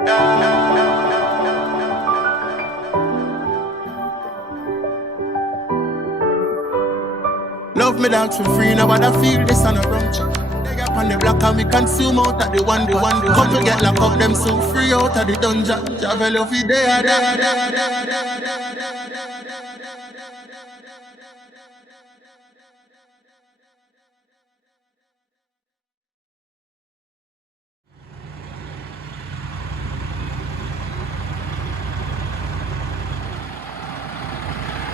Love me dogs for free, now but I feel this on a rum chop. They up on the block and we consume out of the one. Come to get locked up, them so free out of the dungeon. Travel off it there.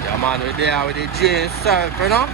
Yeah, man, we're there with the J Surf, you know?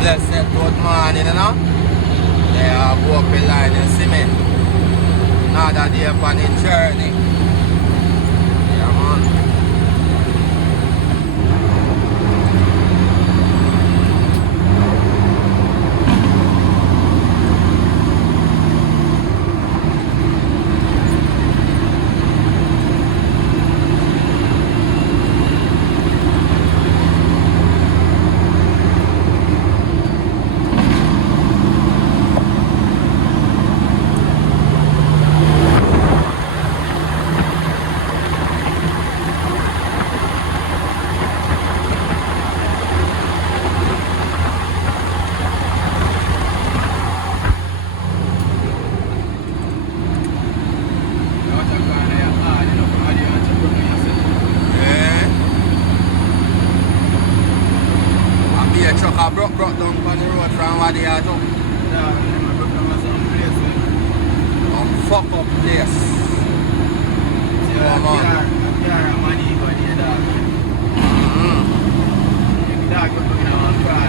Blessed good morning, you know. They are walking line in cement. Another day upon the journey. Yeah, man. Truck broke down on the road from what they are doing. Yeah, I broke down some place. Fuck up place. Yeah, man. Money go there, dog. The dog go in our car.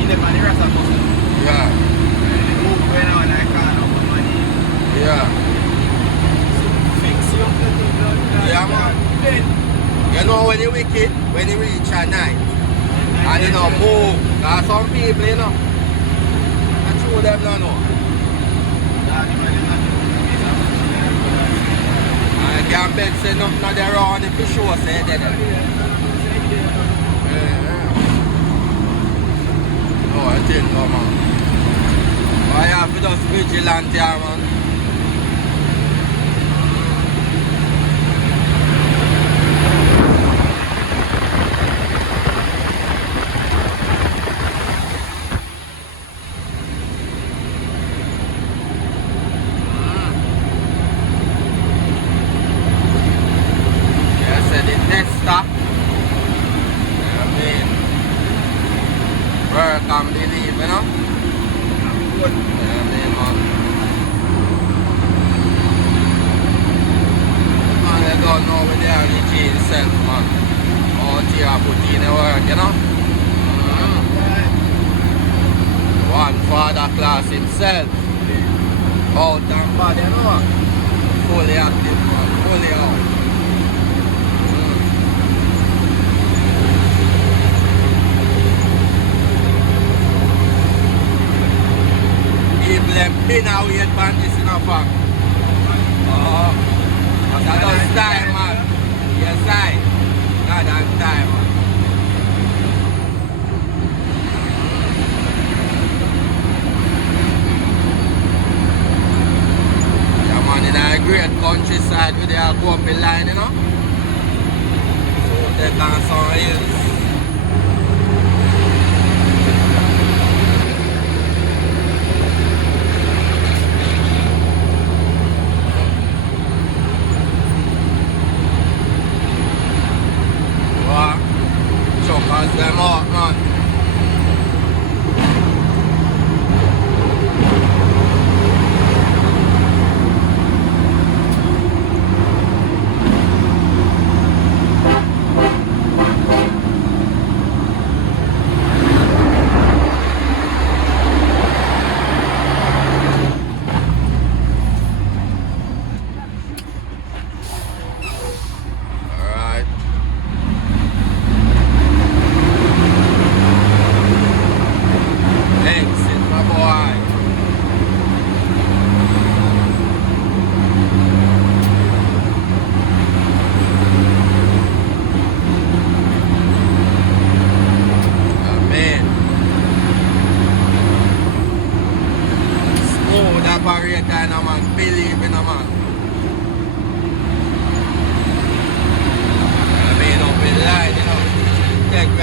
In the money rest of us. Yeah. The move going on like car now for money. Yeah. Fix you up the thing. Yeah, man. You know when you wicked, when you reach at night. And you know, move. Cause some people, you know, I show them no know. And you can't bet say nothing of their own if you show say that. No, I think no, man. But I have to just vigilant here, man. Work and believe, you know? Yeah, man. Man, you don't know where they are the G himself, man. Out here put in the work, you know? One father class himself. Out and bad, you know? Fully active, man. Fully out. People have been out here and this in a fact. Oh, but I don't time, man. Yes, I. Not on time, man. Yeah, man, in a great countryside with their go up in line, you know. So they can some hills. Chuckers them out, man.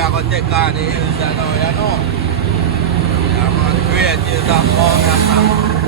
are going to take on the hills now, you know. Yeah, man, great hills of Mount Rasta.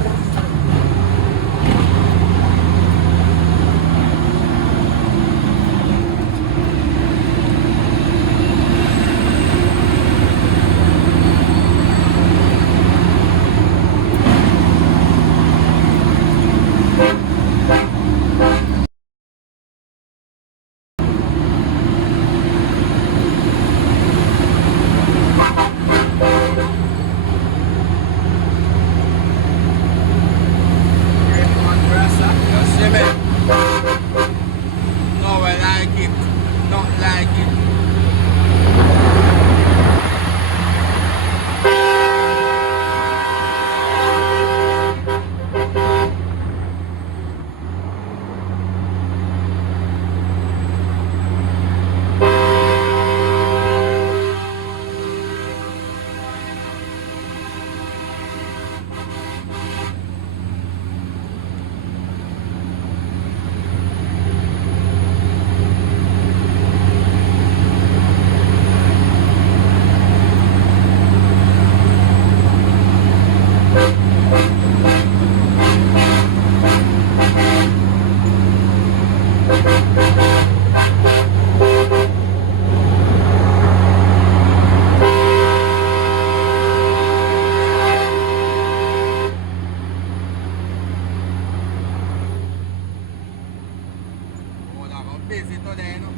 Busy today, no?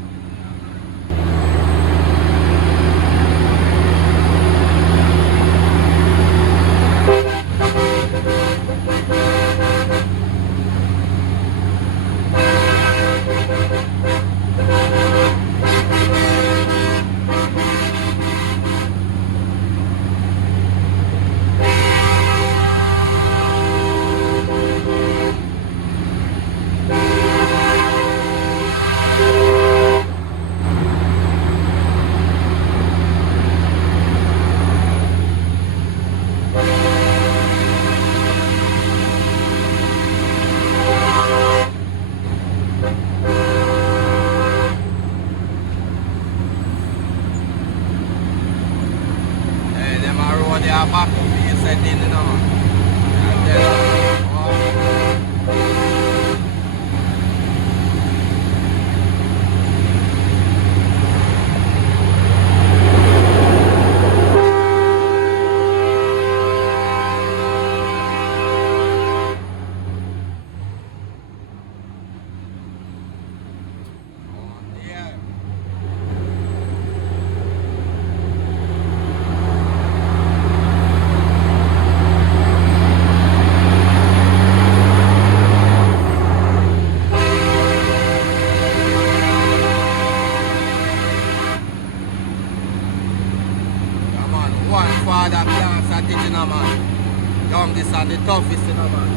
They are back up here setting, you know. And one father can't start it, you know, man. Young, this are the toughest, you know, man.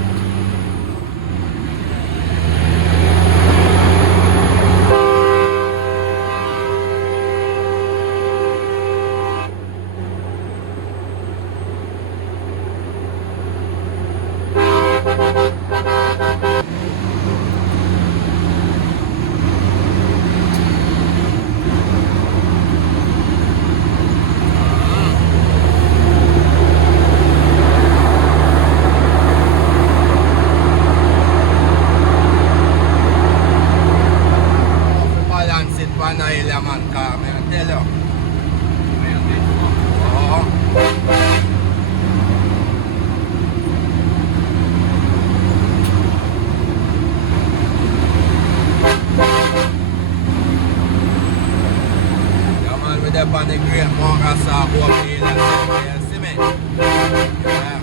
Man, car, man, I tell you. Oh. Yeah, man, we're up on the Great Mount Rasta over here, you see me? Yeah.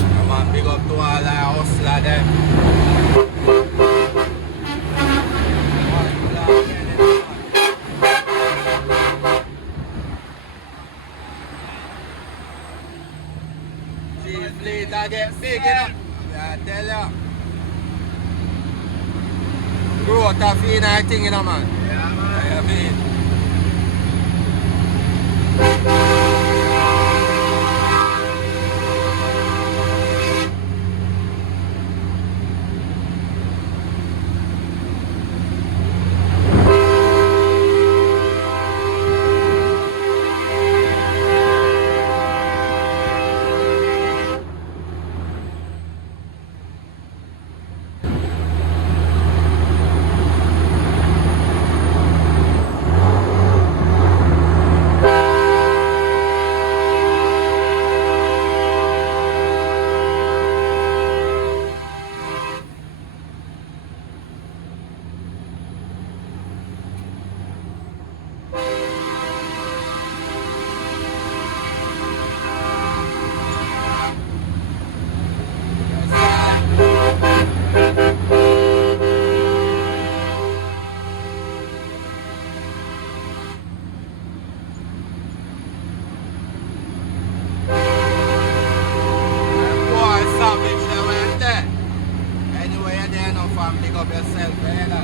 Yeah, man, big up to all our hustler there. Fleet I get big, you know. Yeah, I tell you. Growth of in I think, you know, man. Yeah, man. Yeah, I mean.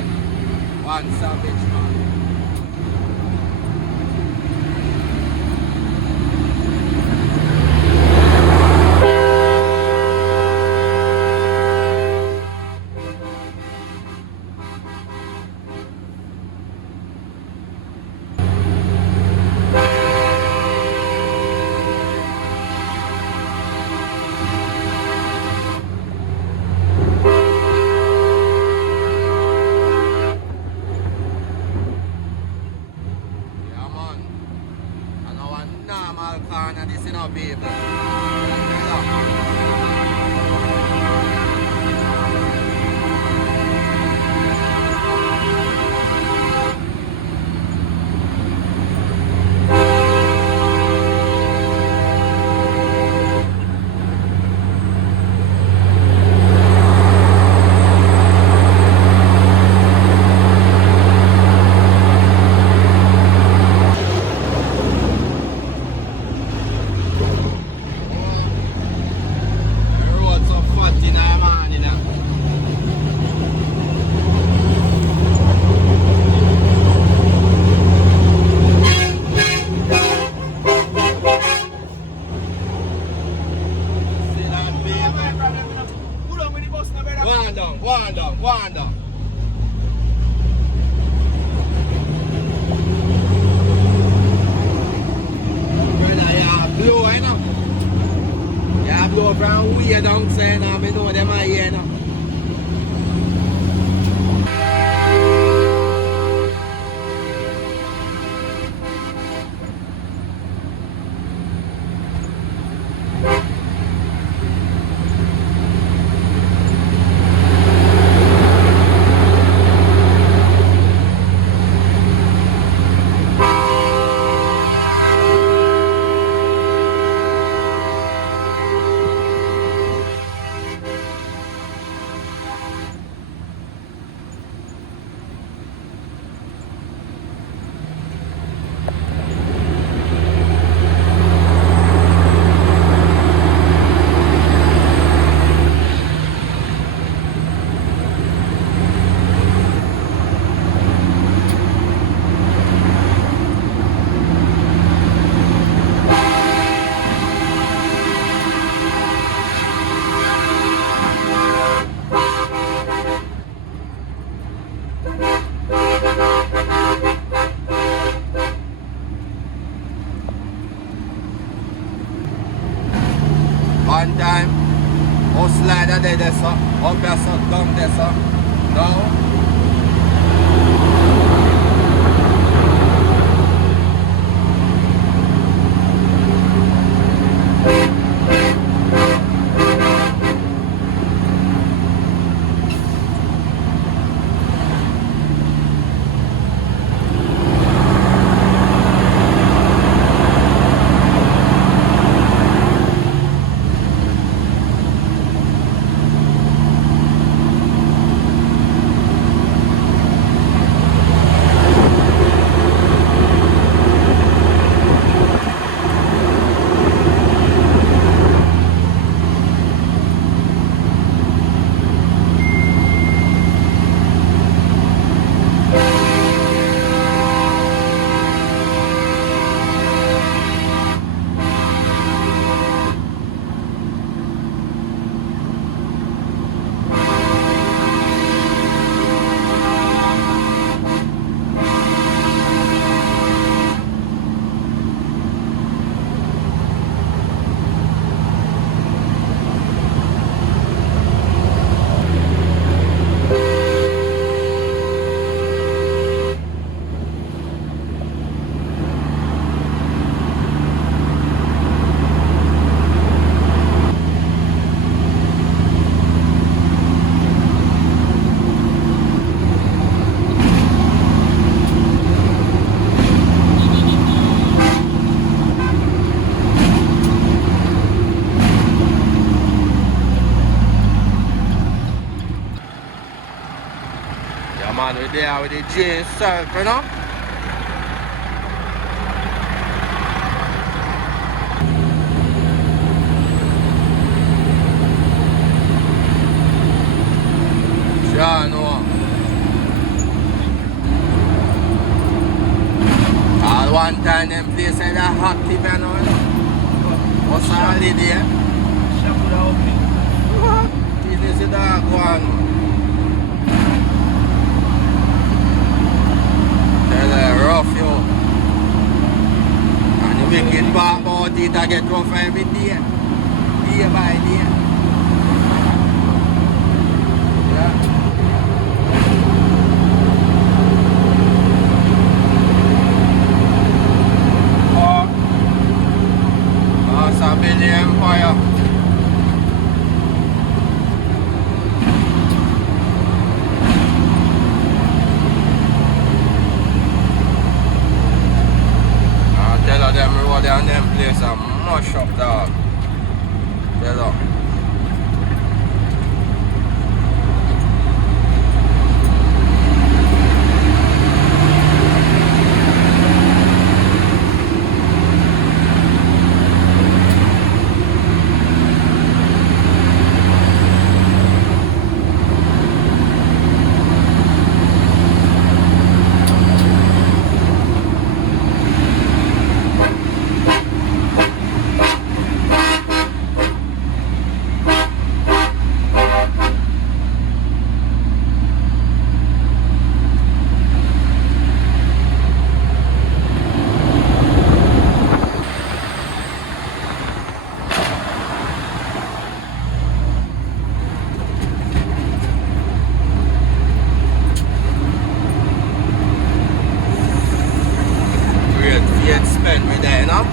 man. One savage man. Yeah man. And our normal corner this you know people. The road so fat in the morning now. See that baby? Pull on with the bus now, brother. Go on down, go on down, go on down. Brother, you blow, you know. You blow from way down, say, now, I know them are here, you know. One time, us slider there, so, up there, so, down there, so. Now, man, we're there with the J itself, you know? Sure, no. one time them place like that active, you know. What's a holiday? Shop would have opened. What? This is that one. Tell her rough you. And the wicked part about it, I get rough every day. Day by day. Yeah. Sabili Empire. I tell her them road and them place are mush up dog. Tell her. Great spend me there, you know?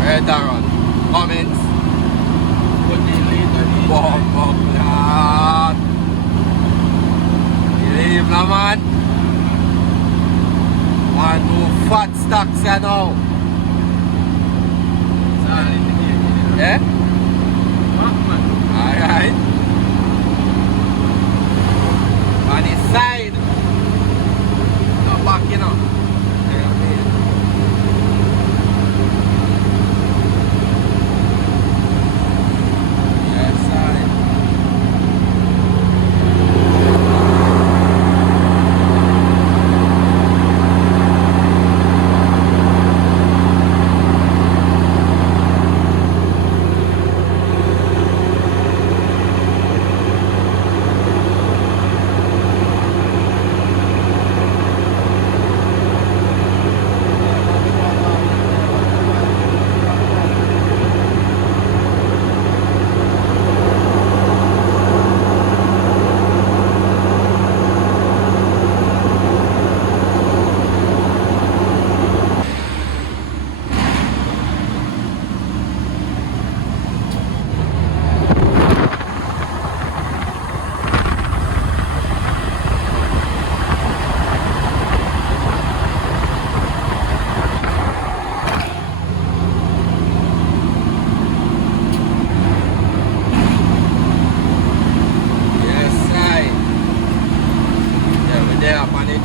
Hey Darren, comments? Bomb up that. You leave now, man. Want to fat stocks, you know. Yeah? Alright. On his side. No back, you know.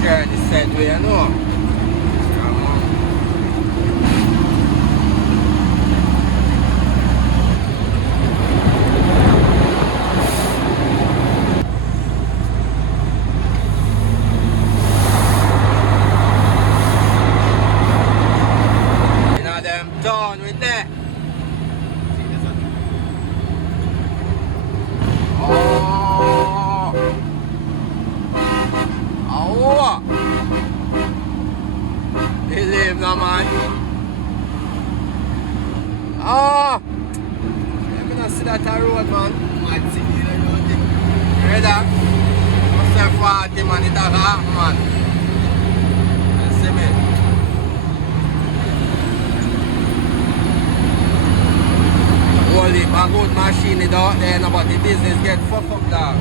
Journey said we you know. You know them done with that. Oh, he live now, man. Oh, let me not see that road, man. Hear that? Must have 40 man, it has happened, man. You see me? Whole heap of good machine it out there, but the business get fucked up, dog.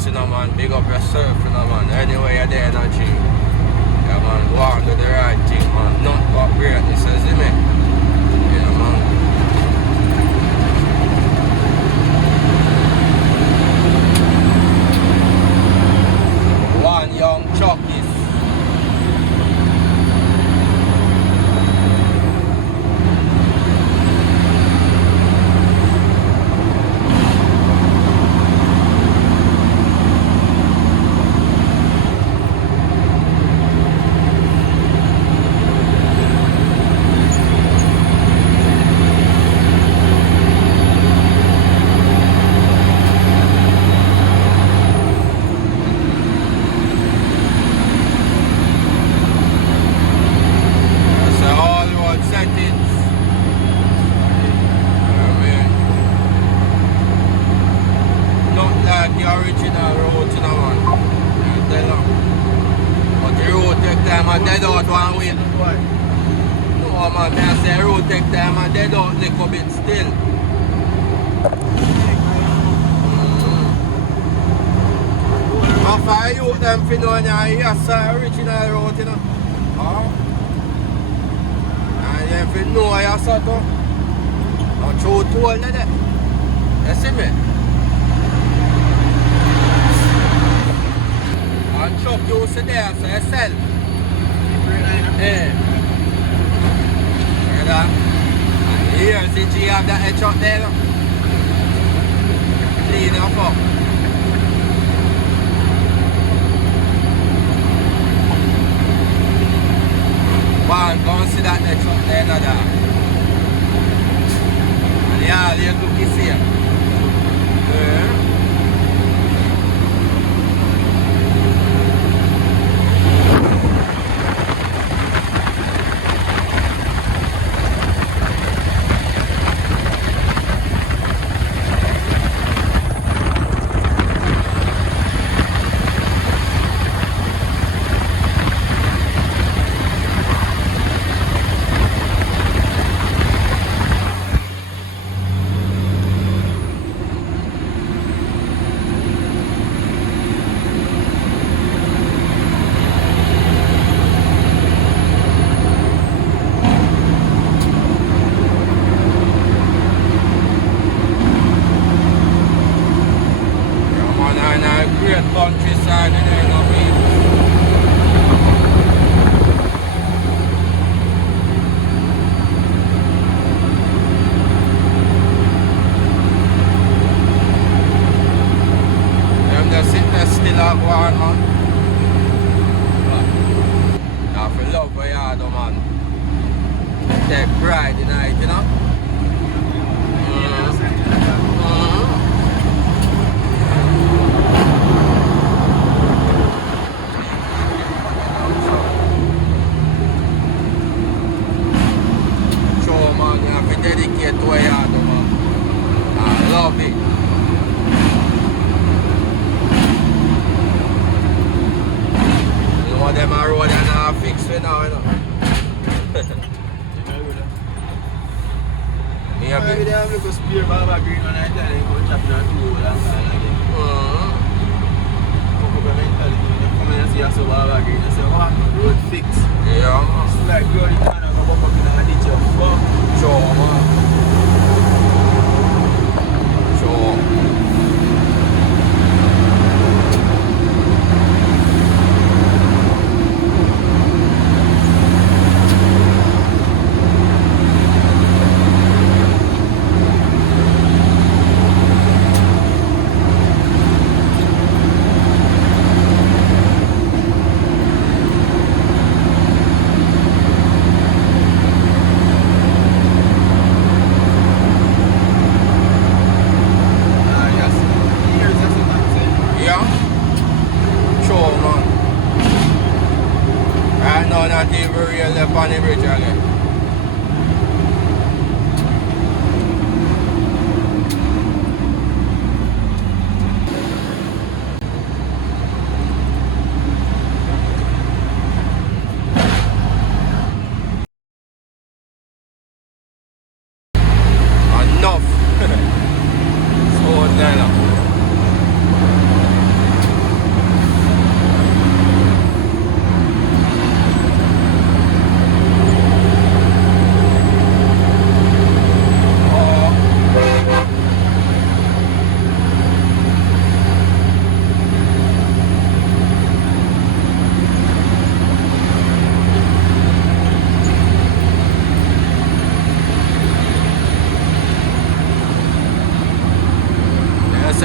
Yes, you know, man. Big up yourself, you know, man. Anyway, you're there, no G. Yeah, man. Go on, do the right thing, man. Nothing but greatness, you see me? Yeah, man. One young Chuckies. Yes, original road, you know. Oh. And if you know I saw it, I'll throw toll in it. You see me? And truck you see there, so you sell. Yeah. And here, see you have that edge up there. Clean up. Man, go and see that next one there, another. And yeah, you look the same. Yeah. Countryside, you know, them just sit there still and go on, man. Now for love for yard, man. Take pride in it, you know. Dedicate to a yard, man. I love it. You know them are road and I fix it now, you know. Me have Maybe they have a spare Baba Green and I tell them go chop down 2 and all again. Mentality, when you come in and see us so Baba Green, you say, what? Road fix. Yeah, man. It's like you're the kind of go up in a ditch of fuck. Sure, man. Sure. On the bridge again. Enough. So then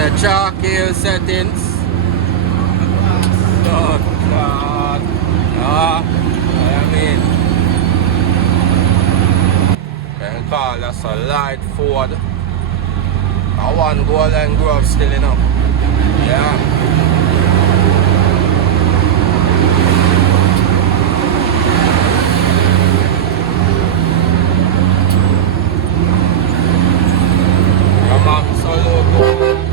The charcoal settings. Oh God. Ah, I mean. Can call us a light Ford. I want Golden Grove still enough. Yeah. I'm absolutely.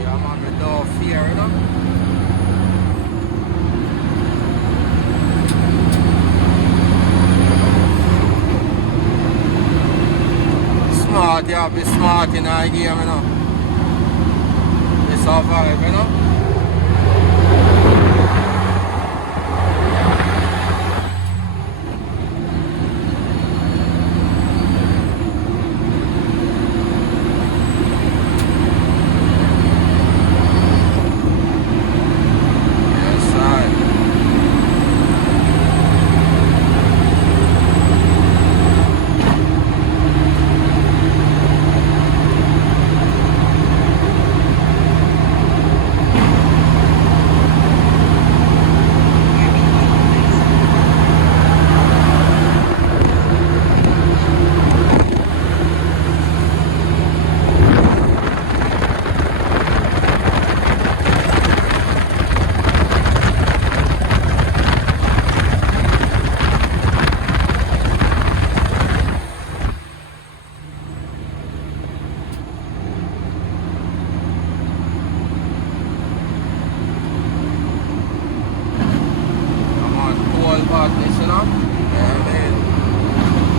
Yeah, man, with no fear, you know. Smart, yeah, be smart in our game, you know. We survive, you know. Yes, sir. I'm on cool badness, you know. Yeah, man.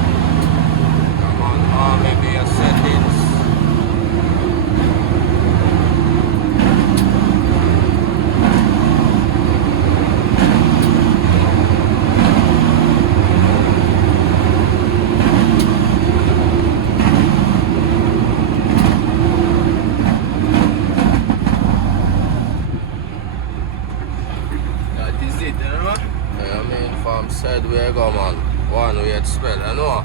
I'm on army base settings. That is it, you know? Yeah, I mean, from said we go, man. One way to spell, you know.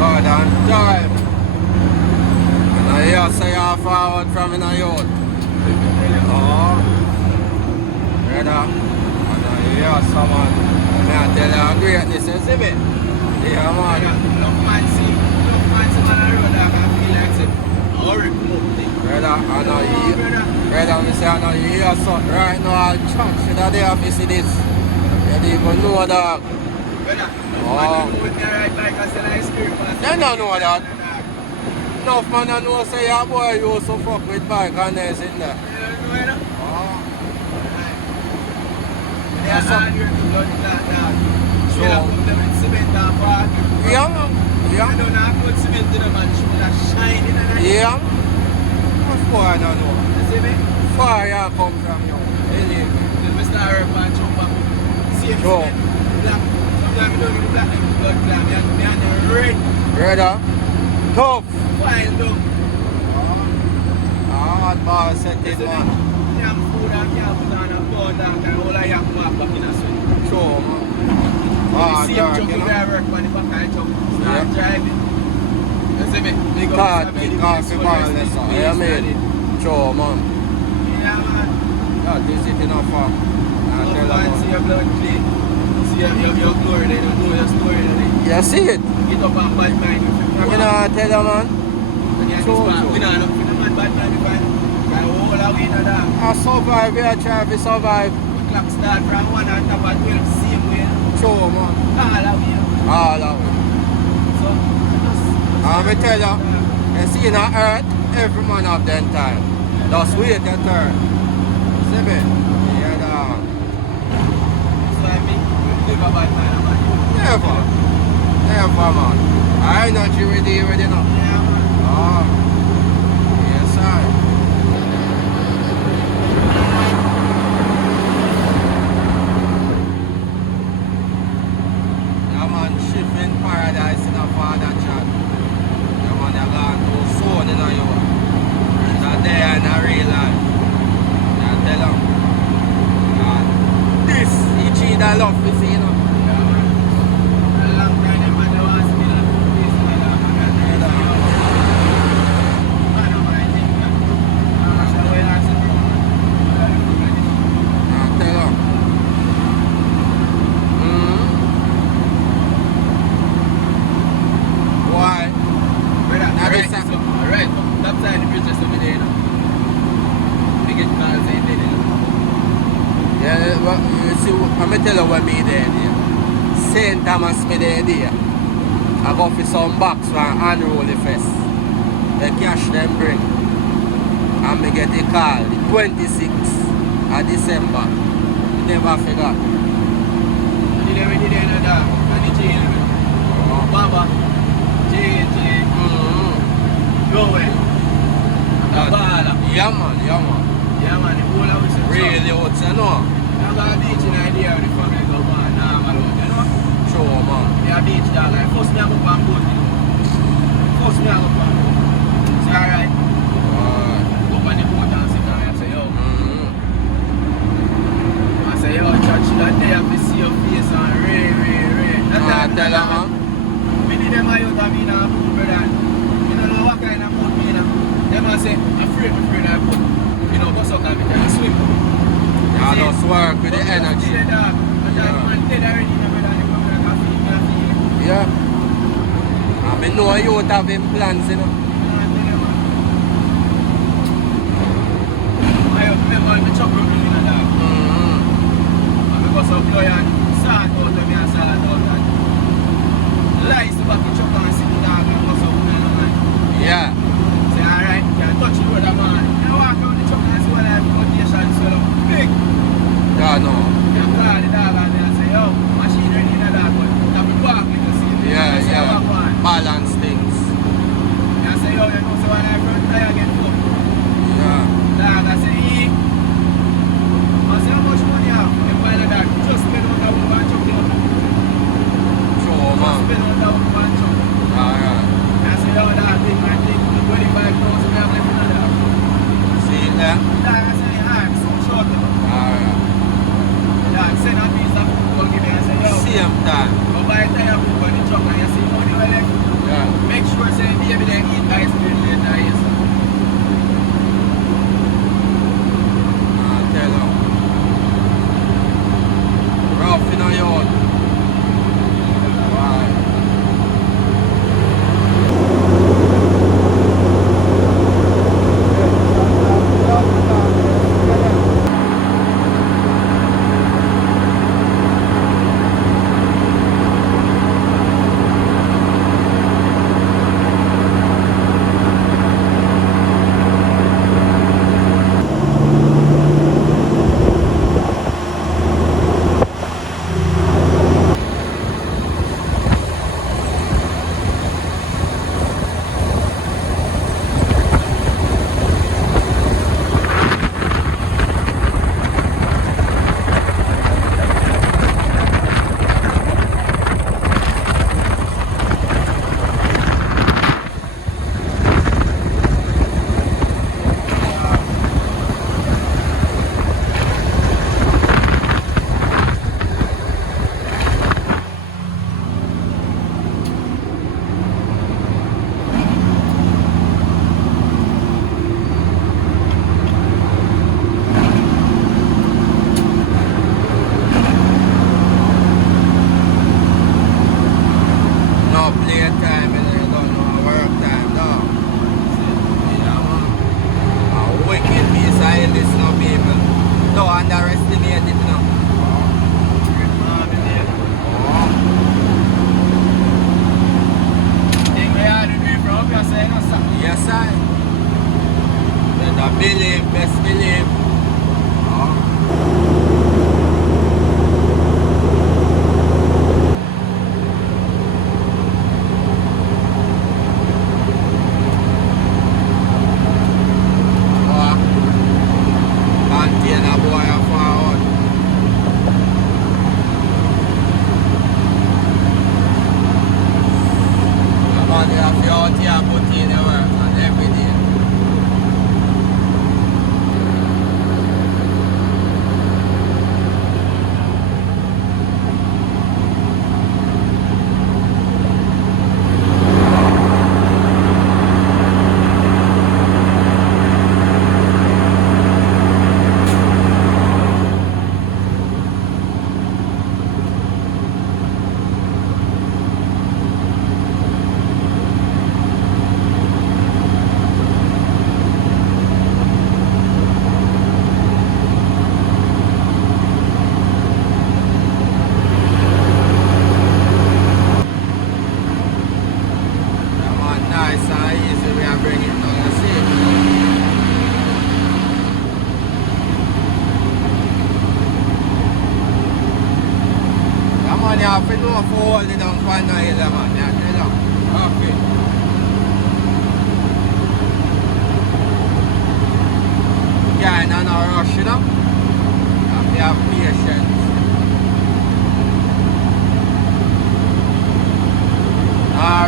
God and time. And I hear say you forward from in a youth. Oh, brother. And I hear someone. May I tell you a greatness, you see me? Yeah, man. Enough man see man on the road that I feel like say, hurry, come up, thing. Brother, I know you. Brother. Brother, me say I know you hear something right now. Chunk should have there if you see this. You don't even know that. Brother, Oh. man, you with me ride bike and sell ice cream. They don't know that. Enough man I know say your boy used to fuck with bike and there's in there. You don't know, you know? Oh. They are hard work to blood clot dog. So- They have put them with cement and water. Yeah, man. You Yeah. don't have to put cement in them and show that shine in the Yeah. What boy I don't know? You see me? Far you come from you. Believe me. Then we start work and jump up. See if Sure. cement black. Sometimes we don't give black like blood clot. Me and the red. Brother. Tough. Wild dog. Hard ball set You it, see me? man. Yam food and can't put on a powder and all I yam walk back in a sweat. Sure, man. You Hard see him dark, jump you in know. there work on the back and jump. Start Yeah. driving. You see me? Big up Hard family, kick big off up the for ball, rest in that's all. peace, Yeah, man. daddy. Sure, man. Yeah, man. That is it enough for. I Love tell man, you, see man. your blood clean. See your glory, they don't know your story, they You see it? get up and bad mind you. You know, I tell you, man. True, We true. not look for the man bad mind if I hold away in that. I survive, we are trying to survive. The clock start from 1 and top at 12, same way. Sure, man. All away. All of it. So, I'm going to tell you, you see in the earth, every man have them time. Just wait your turn. See me? Yeah, dog. so I mean, the never bad man about you. Never. Never, man. I not you ready, you ready now. Yeah, man. Oh. Yes, sir. Yeah, man, shipping paradise in a father chat. Yeah, man, you're going to soon in a you. That day in a real life. Yeah, tell them. Yeah, this, each other love, you see, you know. Yeah, man. A long time them man, they want to see me like this and that, man. Yeah, Man, I'm like, think that. That's the way I see it. tell them. Why? Brother, Now alright, this a- so, alright, top side the bridge just over there, you know. They get calls saying they did. Yeah, well, you see, I'm tell you what me there. St. Thomas me there. I go for some box for an unruly fest. The cash them bring. And me get a call, the 26th of December. You never forgot. Did they already there, no dog? And the jail, Baba, jail, Joel, Kabbalah. Yeah, man. Yeah, man, the whole house is Really, what's you know? I got a beach in idea of the family go on, normal out, you know? Sure, man. They are beach dog, like, first me I go up on boat, you know? First me I go up on boat. Say, alright, go up on the boat and sit down and I say, yo. I say, yo, church, that day I have to see your face and rain. That time, Tell her, man. we need them out of me now, brother. You don't know what kind of boat me now. Them I say, afraid I boat. You know, go something like that, swim. I just work with the energy. Yeah. Yeah. I mean, know you have him plans, you know. I remember the chocolate building and that. Because of Loyan, start out of me and start out that. Lies to back the chocolate and sit down because of man. Yeah. Say, alright, you can touch the road, man. You walk around the chocolate and see what I have rotation, so big. Yeah, no. You call the dog and they say, yo, machine ready in that, but you have to walk like you see. Yeah. Balance things. You say, yo, you know, so when I front tire get fucked. Yeah. Dog, I say, I say, how much money you have? They buy the dog, just spend on that one chocolate. Sure, Just man. spend on that one chocolate. Alright. I say, yo, dog, big man, take 25,000 we have left in the dog. See it there? Dog, I say, I'm so short. Alright. Dog, send a piece of food, give me, I say, yo. Same time. Go buy a tire food on the truck and you see money well left. Yeah. Make sure say baby they eat ice cream later, yes. Tell them. Rough in a yard. Right. you put in the work on every day. Come on, nice and easy, we are bringing it down the city. Come on, you have to know for holding down for no hill, man. Yeah, tell you. Okay. Yeah, and no rush, you know. You have to have patience.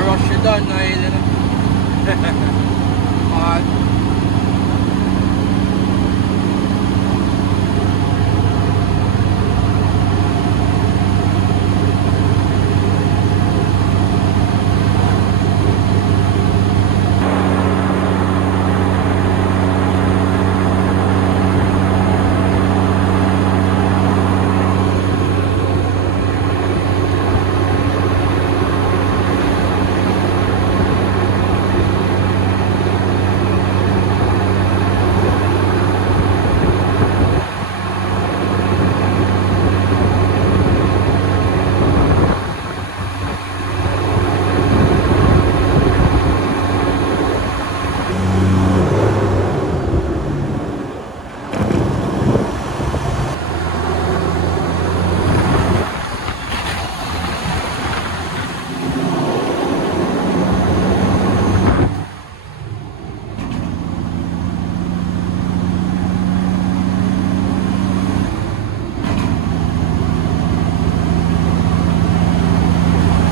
Rush it down no hill, you know.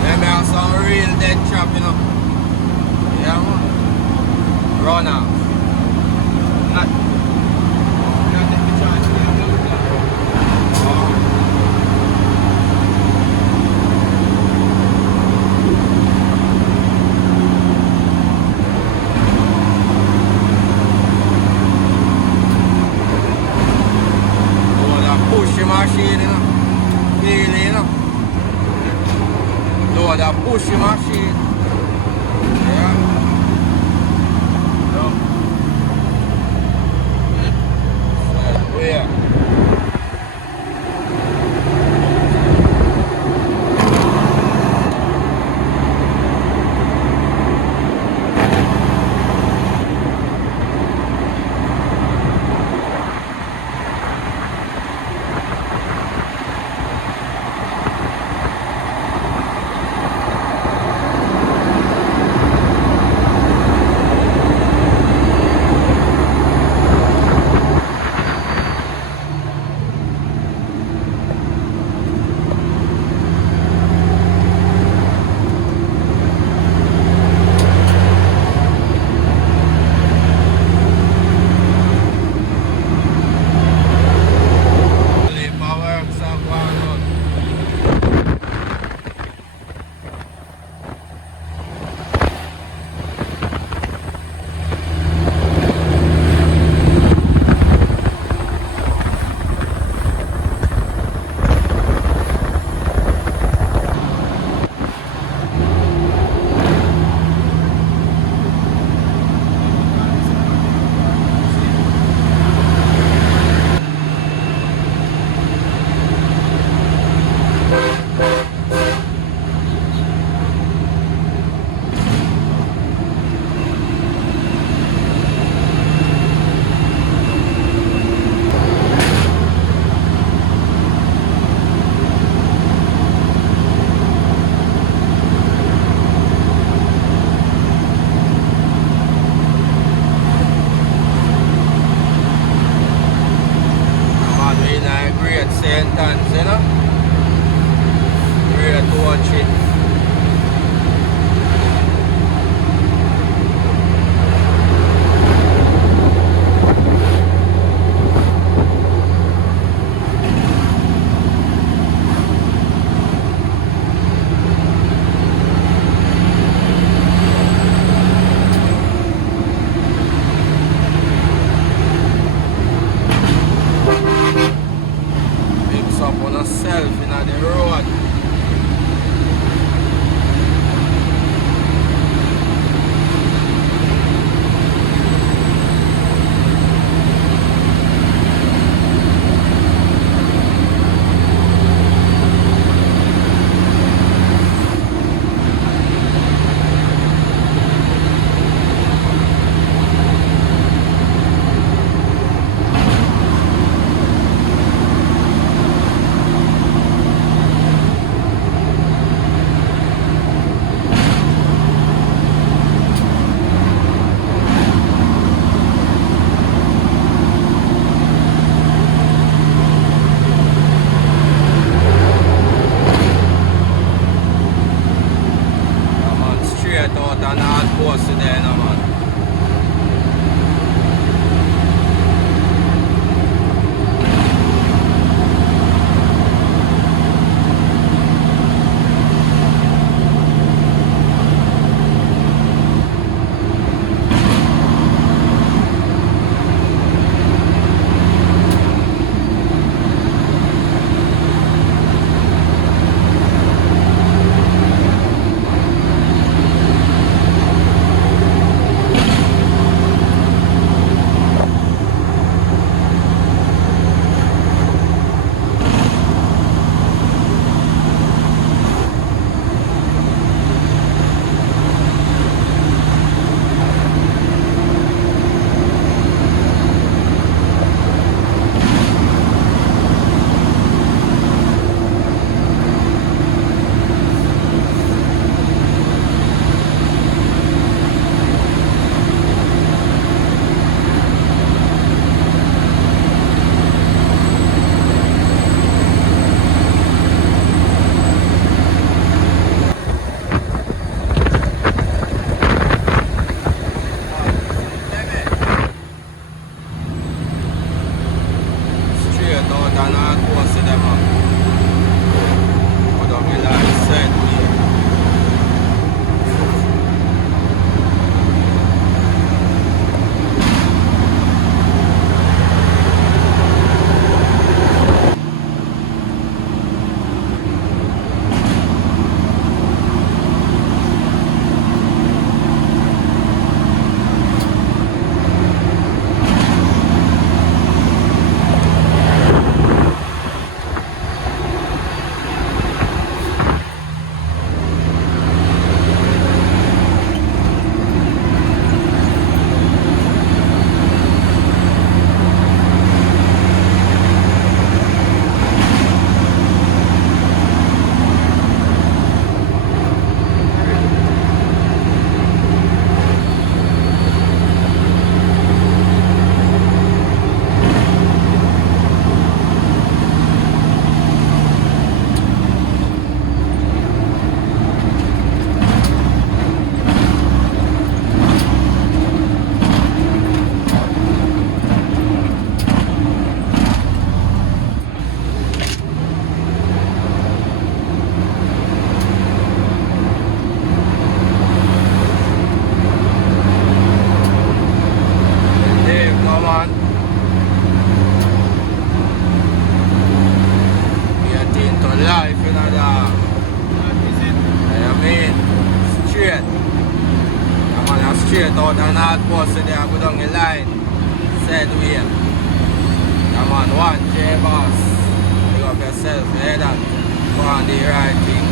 Them are some real dead trap, you know. Yeah, man. Run out. Not take the chance. You have to look at Load a pushy machine, you know. Feel it, you know. Load a pushy machine. Yeah. No. Yeah, man. Straight out and I go see them up. Put on the line, set here. Dave, come on. We are into life, you know that. Is it? I mean, straight. I'm on a straight out and hard bus so they go down the line. Said way. I'm on one J boss. You up yourself, head on. Go on the right thing.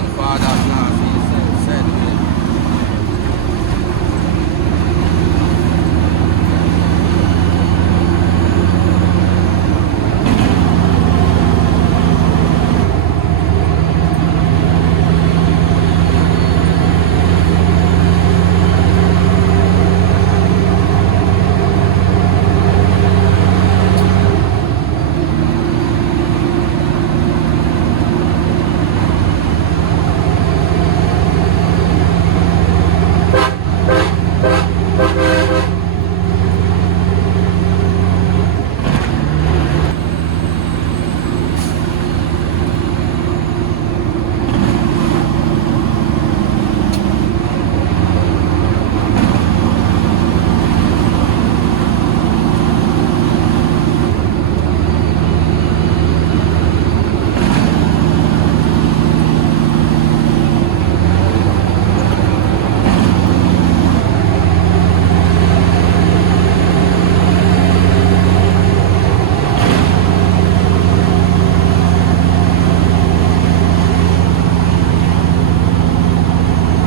grandfather class, he said it.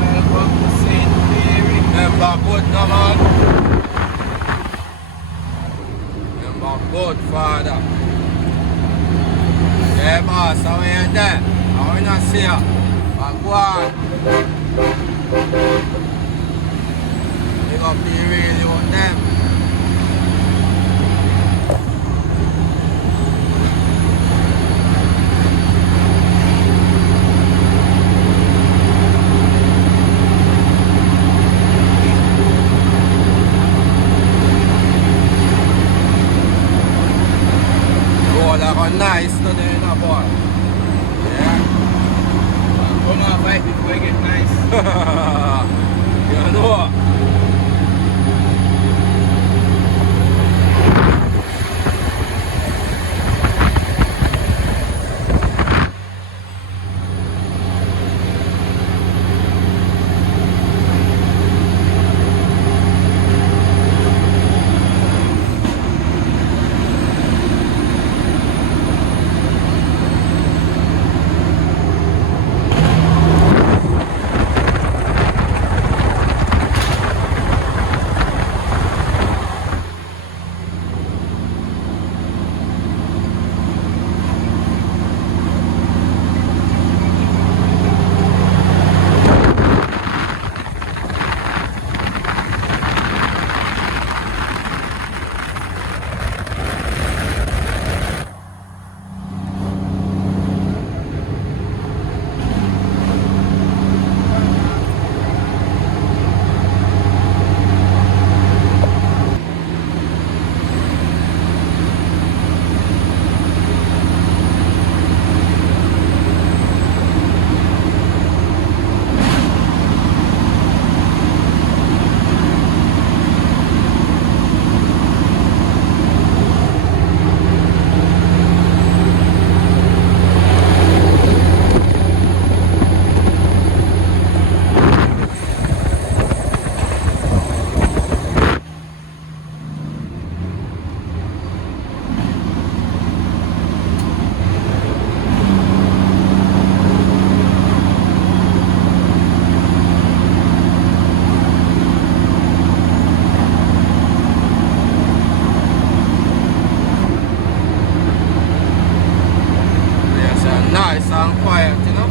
Welcome to St. Mary. Remember good, no man. Remember good, father. Yeah, boss, how are you there? How are you not see you? But go on. Big up the really want them. Oh, that was nice today, no boy. Yeah. Don't know if I before I get nice. You know. Nice and quiet, you know.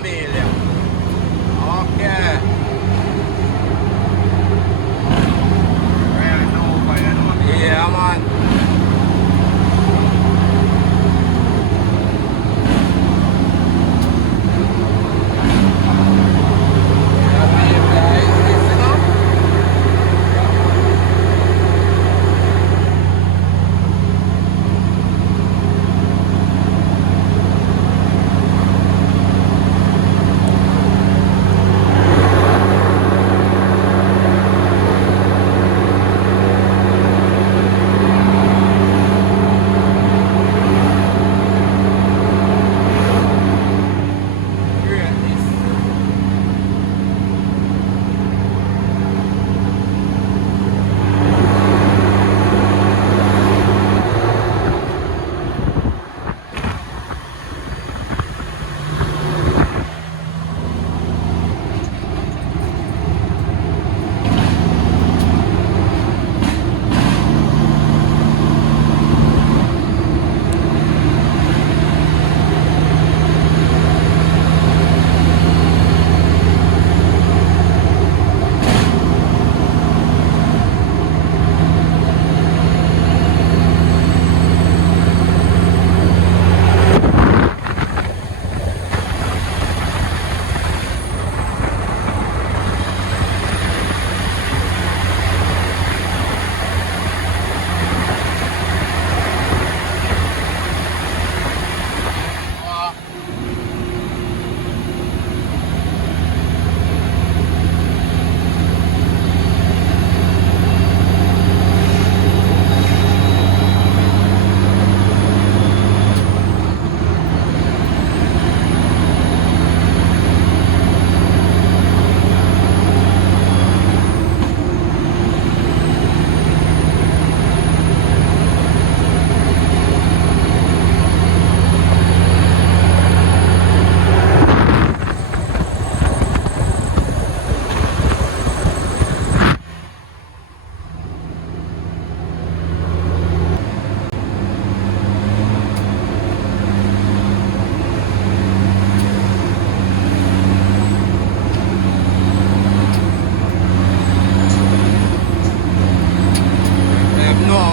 Amelia. Okay. Right now, but you know. Yeah, man.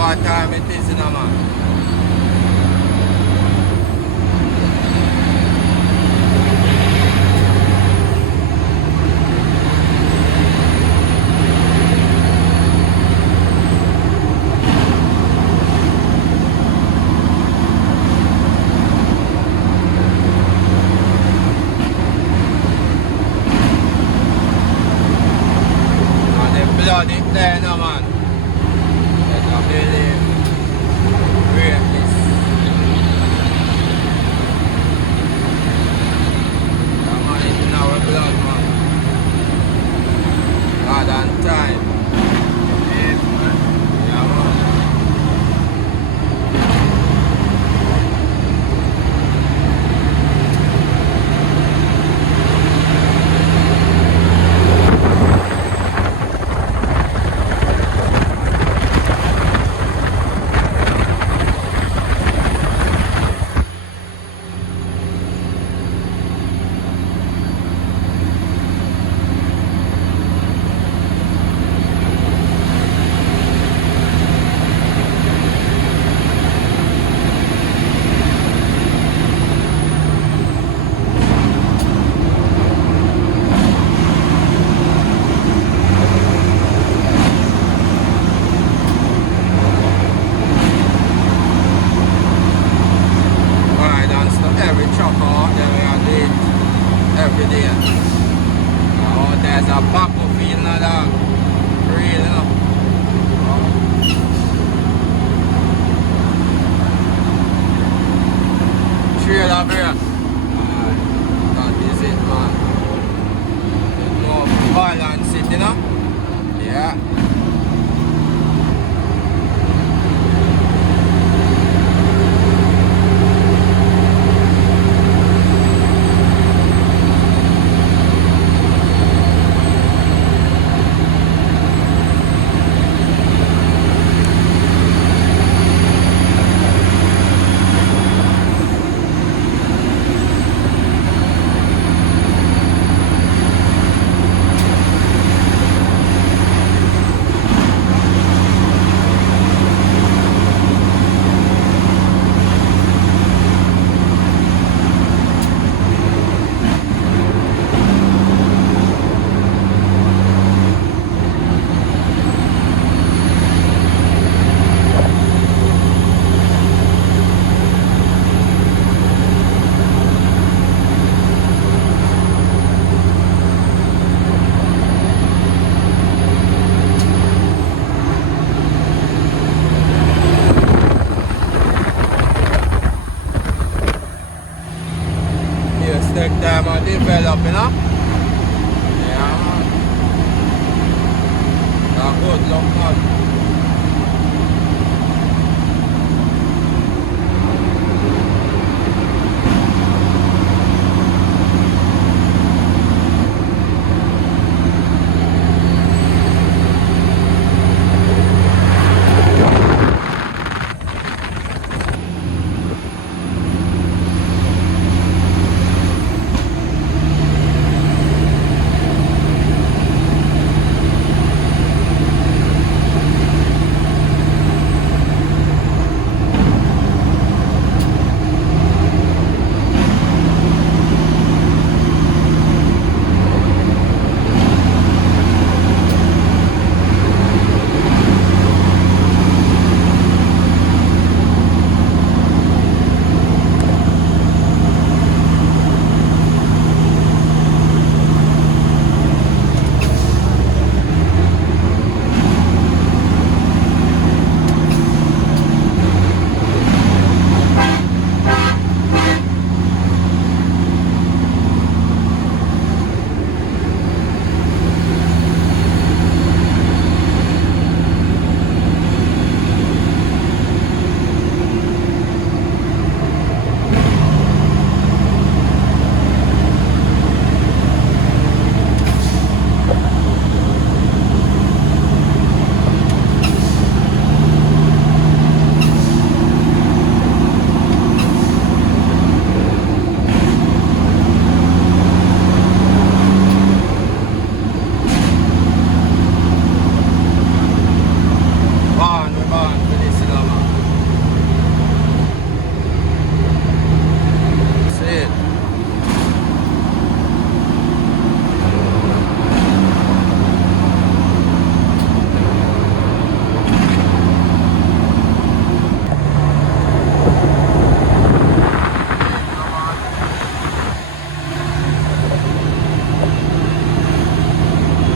What time it is in a man? And the blood is there now, man. I believe greatness. That man is in our blood, man. God and time. Yes, man. Yeah, man. Right, and stuff every truck out there we are doing every day. Oh, there's a battlefield now, dog. Real, you know. Trailer break. That is it, man. No violence, you know. Yeah. up, you know? Yeah, man. Good luck, man.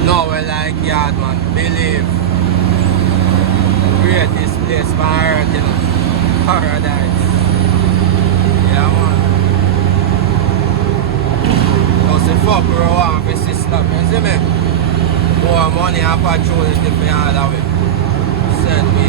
No, we like yard, man. Believe. Greatest place for earth, you know. Paradise. Yeah, man. Just the fuck we want for system, you see me? More money and opportunity for all of it. Said me.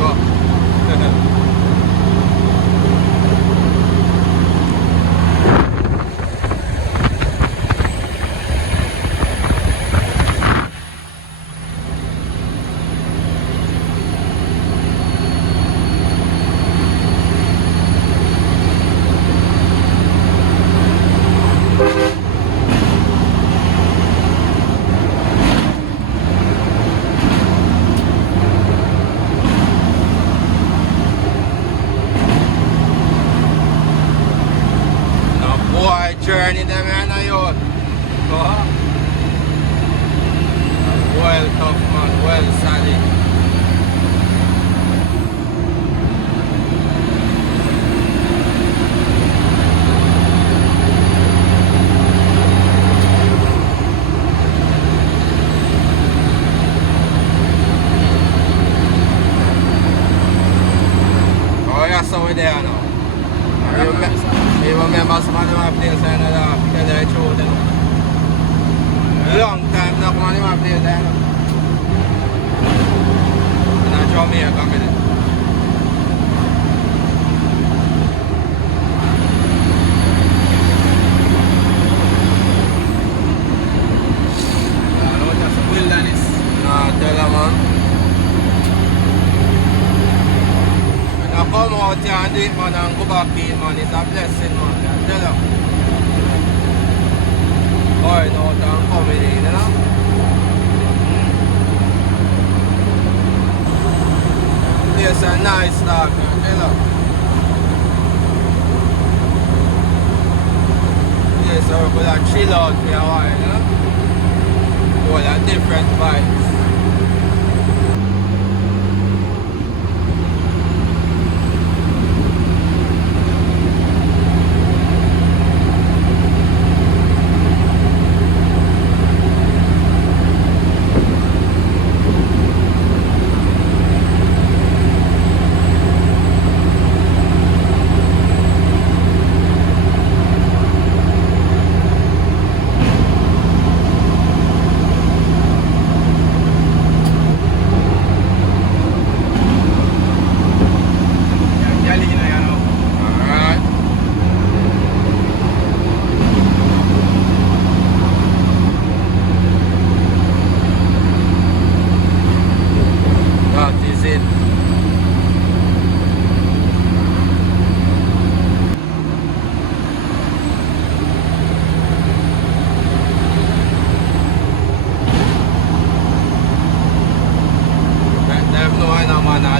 go. Boy, journey them in a youth. Well tough man, well solid. Oh yeah, so we're there now. You remember some of them place in the road, you know. Long time now, come on, place there, you know. In Jamaica, minute. No, just a wilderness. Nah, tell them, man. When I come out here and do it, man, and go back in, man, it's a blessing, man. I tell them. Boy, no time coming in, you know. It's a nice start, I tell them. Yes, so we're going to chill out for a while, you know. All the different vibes.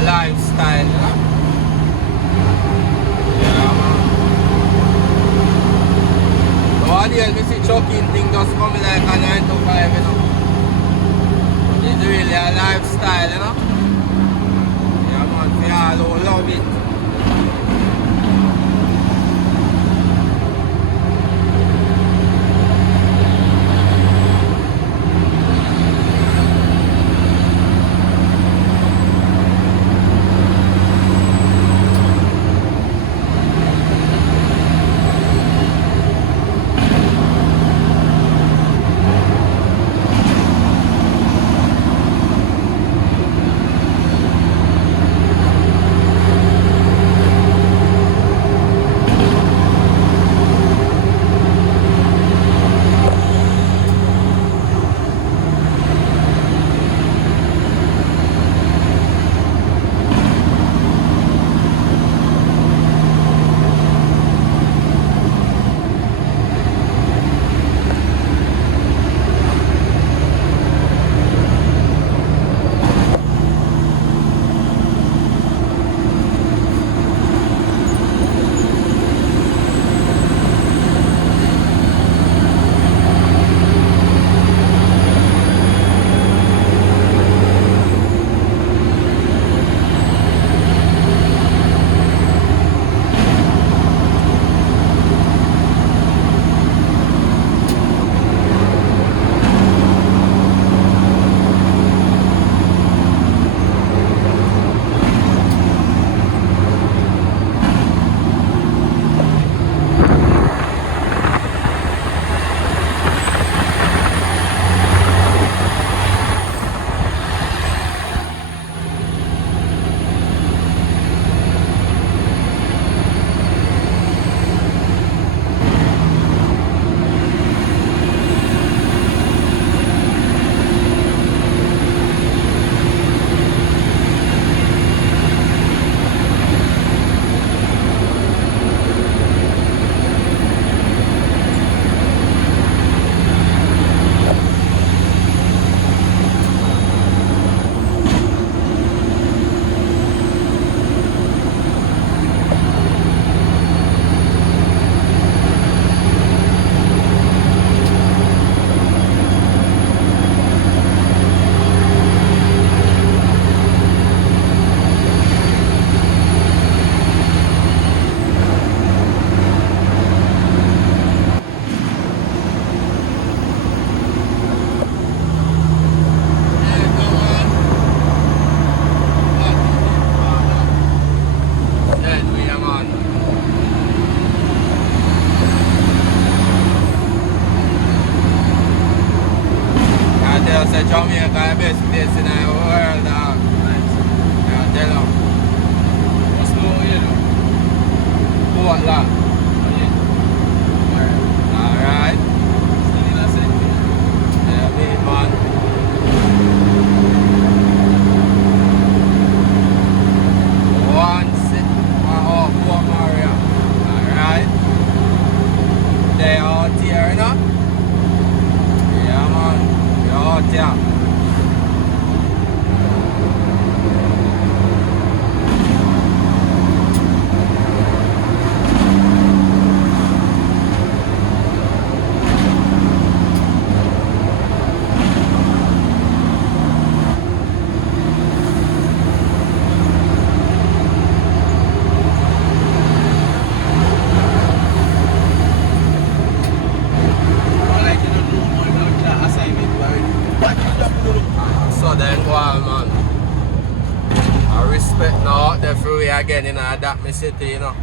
Lifestyle, you know? Yeah, man. So what the hell, me see trucking thing just coming like a 9 to 5, you know? It's really a lifestyle, you know? Yeah, man, we all love it. best place in the world, dog. Nice. Yeah, tell them. What's the yellow? Portland. Oh, yeah. Alright. Still in a set. Yeah, me, man. One sit. Oh, Port Maria. Alright. They out here, you know? Yeah, man. They're out here. But like you don't know more about that assignment, but what you just do? So then go on, man. I respect now the free again in that me city, you know.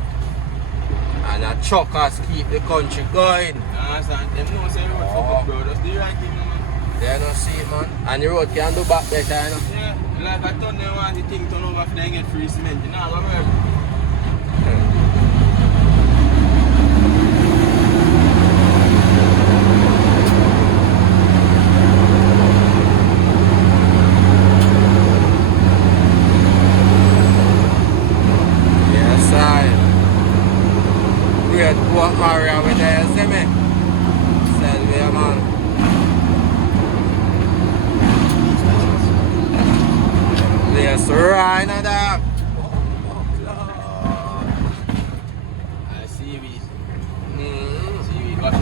And the truckers keep the country going. Understand? Them know say road fuck up, bro. Just do the right thing, man. They don't see it, man. And the road can do back better, you know. Yeah, like I told them want the thing turn over for them get free cement. You know, I love it. Yes, I. Great Port Maria with there, you see me? Said we, man. Yes, right now, dog. I see we. Mm. See we got it.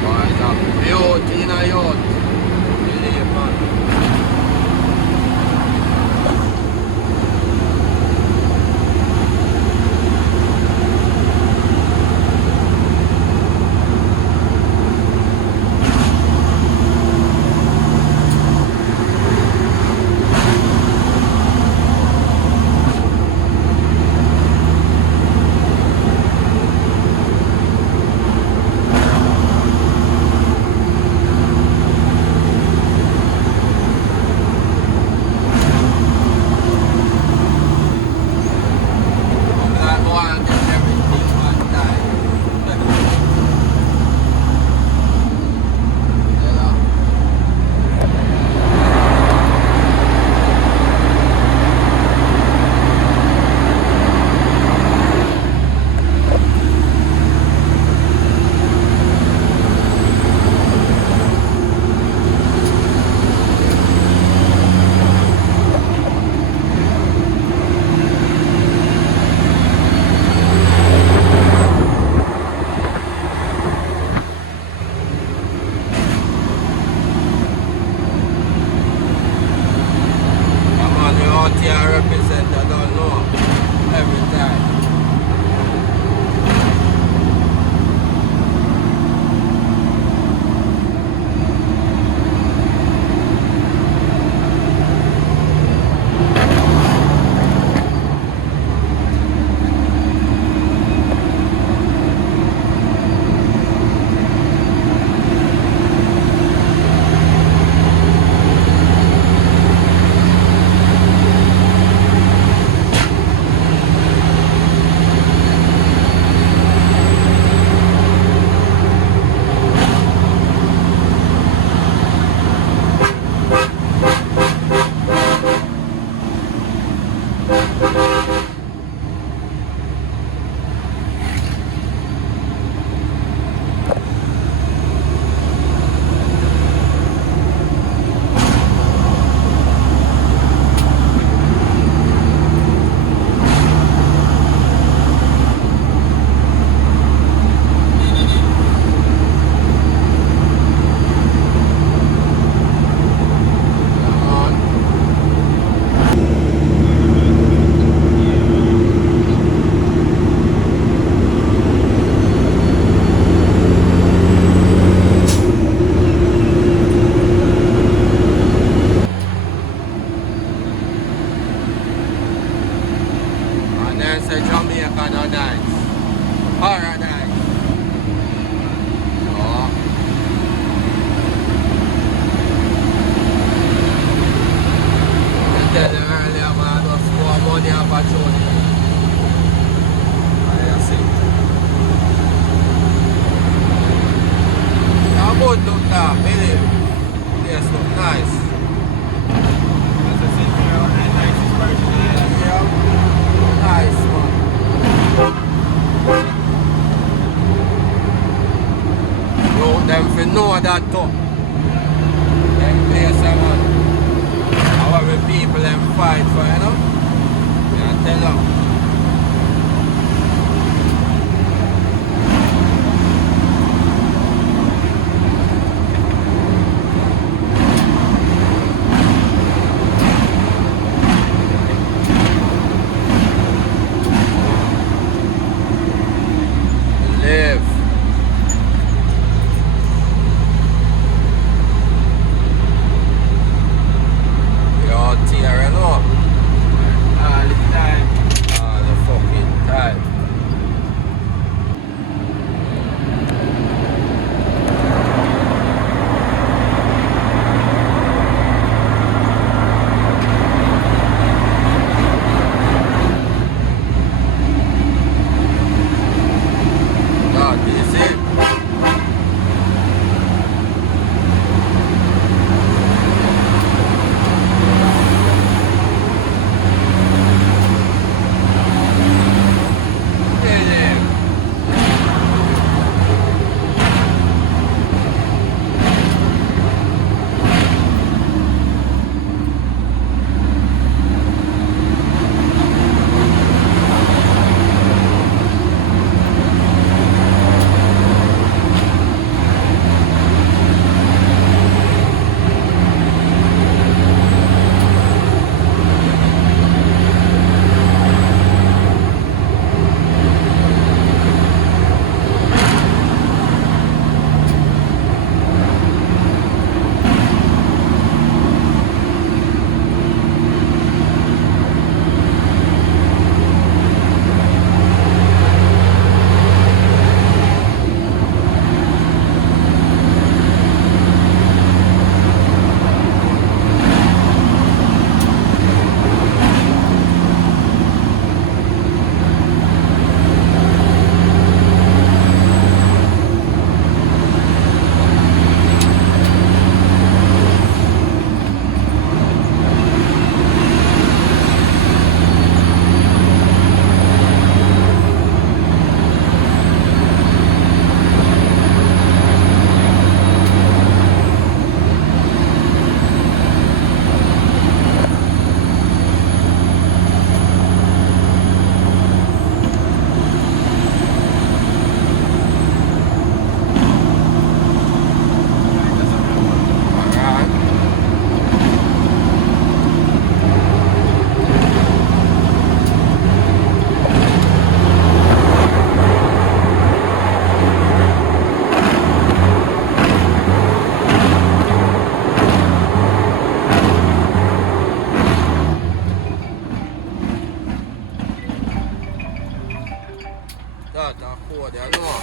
Boys are beauty in a yacht. Believe, man. Like one get everything one time. Come on, we out here represent, I don't know. Every time. them say Jamaica no nice. Paradise. Oh. I tell you earlier, man, just more money opportunity. I see. How good look that, believe? Yes, look nice. That's the same thing around the nicest version here. Yeah. Nice, man. No, them for know that too. Them place man. Our people them fight for, you know? Yeah, tell them. Live. You're tearing up All the time. all the fucking time. God, do you see? That code, you know.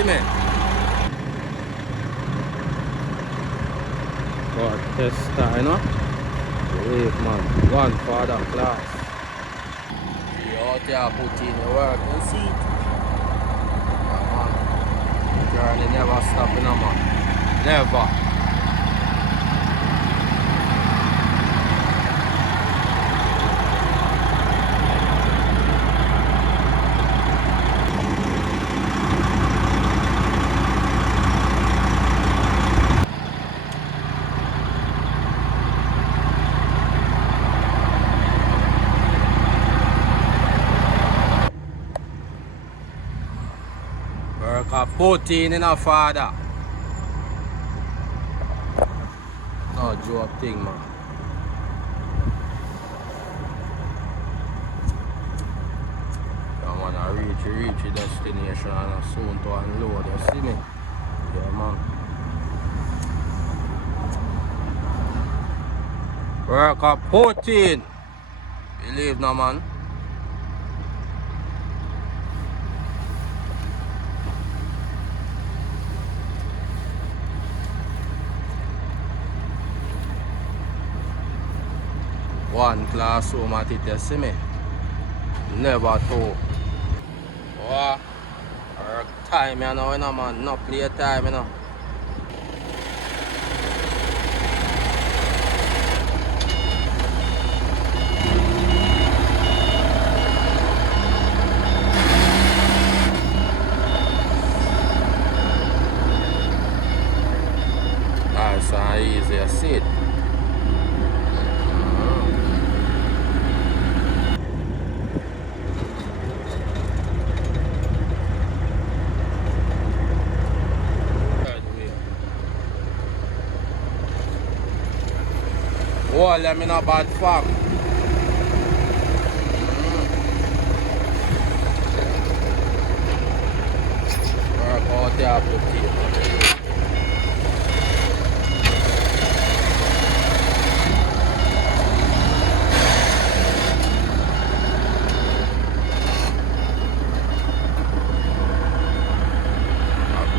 see me? But tester, you know? Wave man, one for the class. You out here put in the work, you see it? Yeah, man. Journey never stop, you know, man. Never. Work a protein in a father. No joke thing, man. Yeah, man, I reach the destination and soon to unload, you see me? Yeah, man. Work a protein. Believe no, man. One classroom at it, you see me? Never two. Oh, work time, you know, man. No play time, you know. Nice and easy, you see it? Oh, let me know bad farm. Work out there, put it.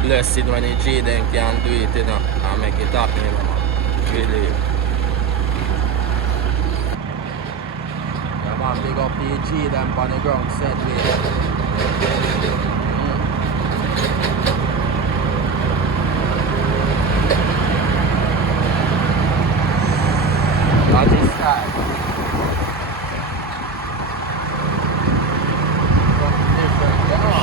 Blessed when the G then can do it, you know, and make it happen, you know, man. Really. Yeah, man, big up the G them on the ground, said we. That is time. Something different, you know.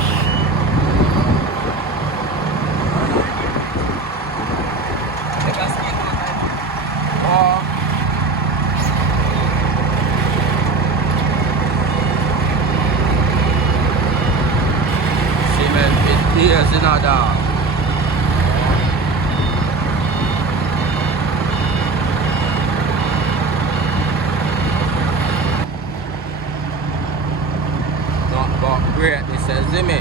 Here's another. Not got greatness, see me?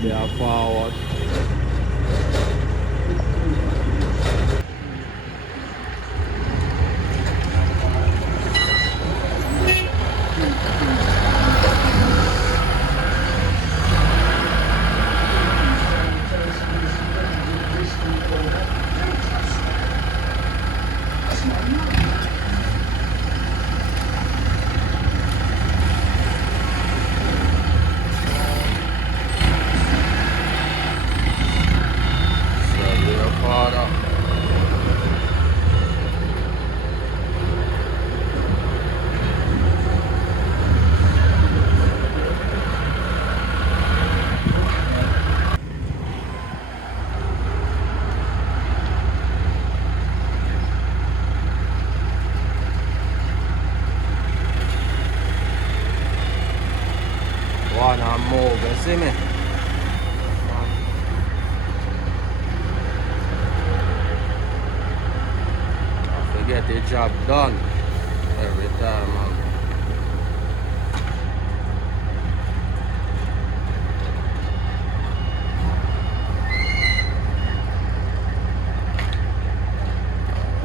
They are forward. Wanna move, you see me? I forget the job done every time, man.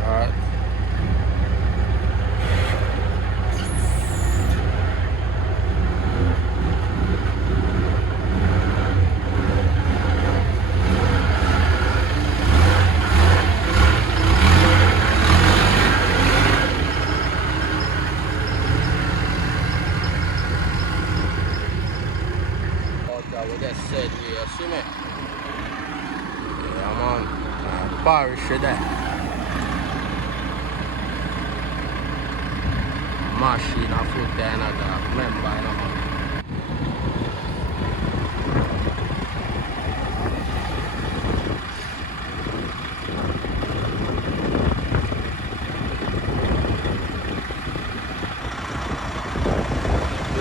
Alright. parish there. Machine a foot there and a dog. Remember, you know, man.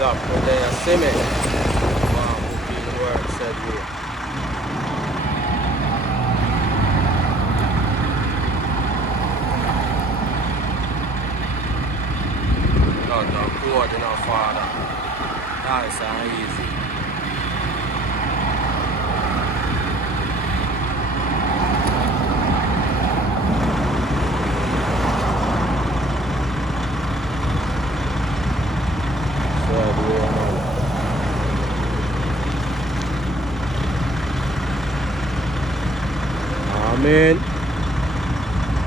Up there, you see me? Wow, cooking work, said we. Not no good enough, father. Nice and easy. Amen.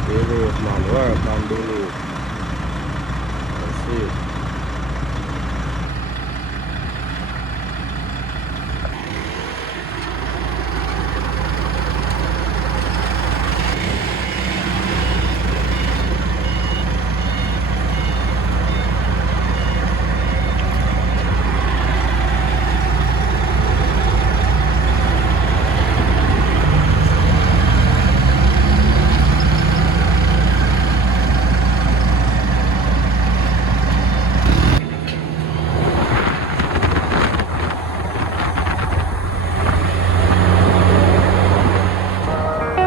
Believe, man. Work and believe. That's it.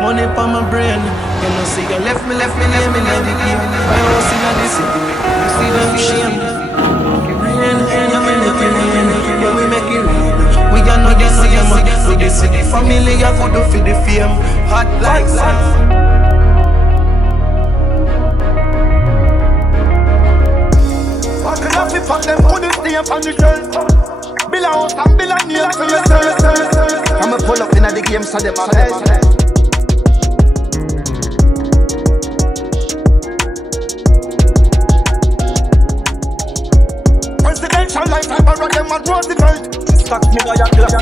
Money on my brain. You know, see, you left me, name me, the game. My house in the city. You see them shame. Rain, yeah, we make it rain. Yeah, we make it rain. We are not the same. We the city family, I could do for the fame. Hot like sun. Fucking up, if them put this name on the shelf. Bill out and bill a name for yourself. I'ma pull up in the game so them a best. Presidential life, I borrow them and Roosevelt. Stack me by your class,